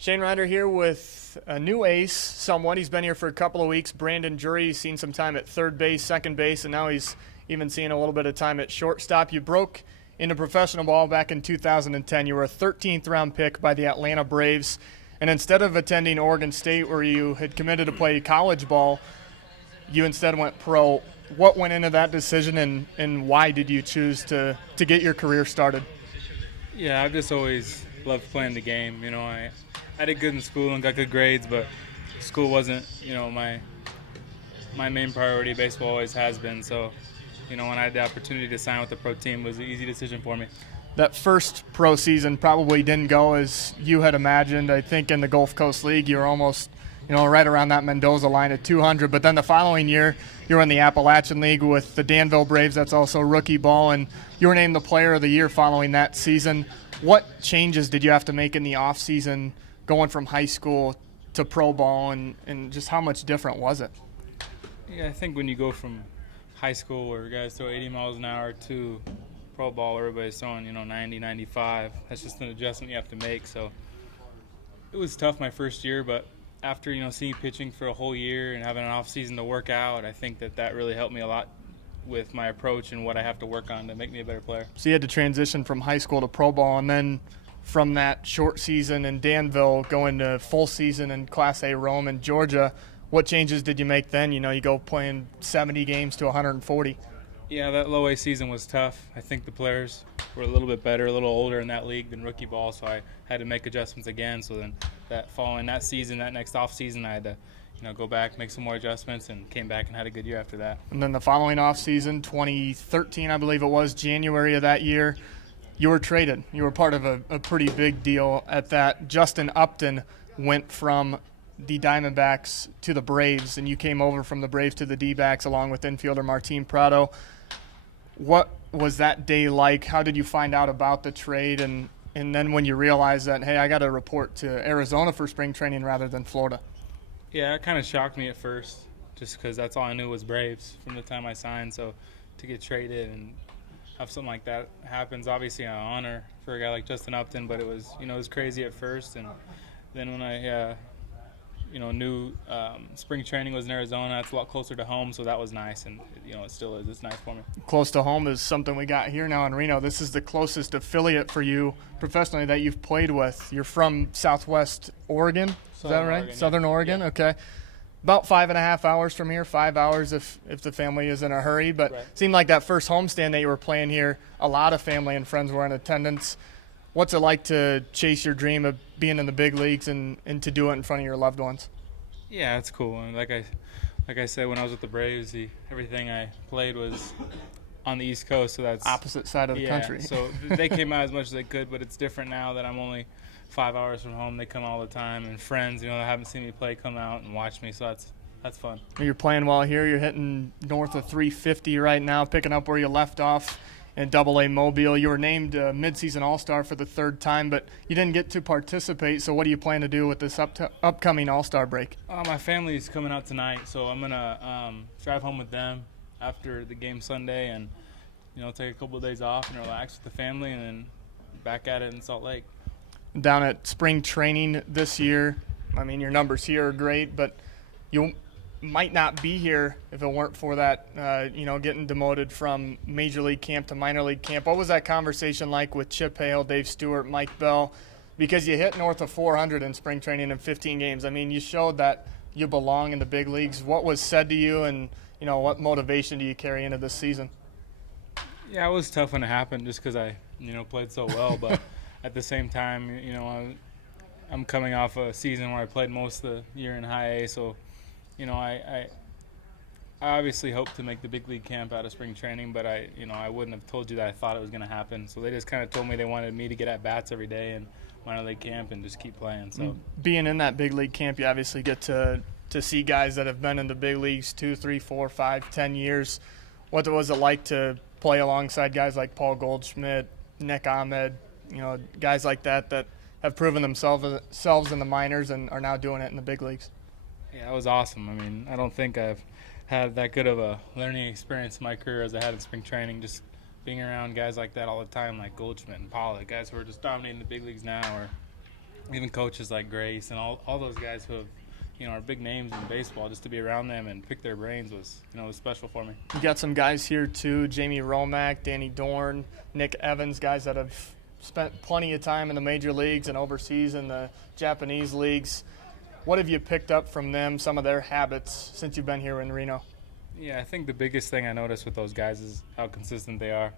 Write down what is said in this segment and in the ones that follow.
Shane Ryder here with a new ace, somewhat. He's been here for a couple of weeks. Brandon Drury, he's seen some time at third base, second base, and now he's even seen a little bit of time at shortstop. You broke into professional ball back in 2010. You were a 13th round pick by the Atlanta Braves. And instead of attending Oregon State, where you had committed to play college ball, you instead went pro. What went into that decision, and why did you choose to get your career started? Yeah, I've just always loved playing the game. I did good in school and got good grades, but school wasn't, my main priority. Baseball always has been. So, when I had the opportunity to sign with the pro team, it was an easy decision for me. That first pro season probably didn't go as you had imagined. I think in the Gulf Coast League, you were almost, right around that Mendoza line at 200. But then the following year, you were in the Appalachian League with the Danville Braves. That's also rookie ball, and you were named the Player of the Year following that season. What changes did you have to make in the off season, going from high school to pro ball, and just how much different was it? Yeah, I think when you go from high school where guys throw 80 miles an hour to pro ball, everybody's throwing, 90, 95. That's just an adjustment you have to make. So it was tough my first year, but after, seeing pitching for a whole year and having an off season to work out, I think that really helped me a lot with my approach and what I have to work on to make me a better player. So you had to transition from high school to pro ball, and then from that short season in Danville going to full season in Class A Rome in Georgia. What changes did you make then? You go playing 70 games to 140. Yeah, that low A season was tough. I think the players were a little bit better, a little older in that league than rookie ball, so I had to make adjustments again. So then following that season, that next off season, I had to go back, make some more adjustments, and came back and had a good year after that. And then the following off season, 2013, I believe it was, January of that year, you were traded. You were part of a pretty big deal at that. Justin Upton went from the Diamondbacks to the Braves, and you came over from the Braves to the D-backs along with infielder Martin Prado. What was that day like? How did you find out about the trade? And then when you realized that, hey, I got to report to Arizona for spring training rather than Florida? Yeah, it kind of shocked me at first just because that's all I knew was Braves from the time I signed. So to get traded and have something like that happens, obviously an honor for a guy like Justin Upton, but it was, it was crazy at first. And then when I knew spring training was in Arizona, it's a lot closer to home, so that was nice, and it still is. It's nice for me. Close to home is something we got here now in Reno. This is the closest affiliate for you professionally that you've played with. You're from Southwest Oregon, is that right? Oregon, Southern yeah. Oregon, Yeah. Okay. About 5.5 hours from here, 5 hours if the family is in a hurry. But Right. It seemed like that first homestand that you were playing here, a lot of family and friends were in attendance. What's it like to chase your dream of being in the big leagues and to do it in front of your loved ones? Yeah, it's cool. And like I said, when I was with the Braves, everything I played was on the East Coast, so that's Opposite side of the country. So they came out as much as they could, but it's different now that I'm only 5 hours from home. They come all the time, and friends, that haven't seen me play, come out and watch me. So that's fun. You're playing well here. You're hitting north of 350 right now, picking up where you left off in Double-A Mobile. You were named midseason All-Star for the third time, but you didn't get to participate. So what do you plan to do with this upcoming All-Star break? My family's coming out tonight, so I'm gonna drive home with them after the game Sunday, and take a couple of days off and relax with the family, and then back at it in Salt Lake. Down at spring training this year, I mean, your numbers here are great, but you might not be here if it weren't for that, getting demoted from major league camp to minor league camp. What was that conversation like with Chip Hale, Dave Stewart, Mike Bell? Because you hit north of 400 in spring training in 15 games. I mean, you showed that you belong in the big leagues. What was said to you, and, what motivation do you carry into this season? Yeah, it was tough when it happened just because I, played so well. But at the same time, I'm coming off a season where I played most of the year in high A. So, I obviously hope to make the big league camp out of spring training, but I wouldn't have told you that I thought it was going to happen. So they just kind of told me they wanted me to get at bats every day in minor league camp and just keep playing. So being in that big league camp, you obviously get to see guys that have been in the big leagues 2, 3, 4, 5, 10 years. What was it like to play alongside guys like Paul Goldschmidt, Nick Ahmed, guys like that have proven themselves in the minors and are now doing it in the big leagues? Yeah, it was awesome. I mean, I don't think I've had that good of a learning experience in my career as I had in spring training. Just being around guys like that all the time, like Goldschmidt and Pollock, guys who are just dominating the big leagues now, or even coaches like Grace and all those guys who have, are big names in baseball. Just to be around them and pick their brains was special for me. You got some guys here too, Jamie Romack, Danny Dorn, Nick Evans, guys that have spent plenty of time in the major leagues and overseas in the Japanese leagues. What have you picked up from them, some of their habits since you've been here in Reno? Yeah, I think the biggest thing I noticed with those guys is how consistent they are.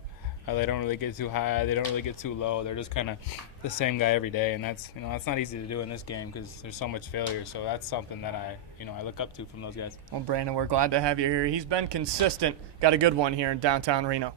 How they don't really get too high, they don't really get too low. They're just kind of the same guy every day, and that's not easy to do in this game because there's so much failure. So that's something that I look up to from those guys. Well, Brandon, we're glad to have you here. He's been consistent. Got a good one here in downtown Reno.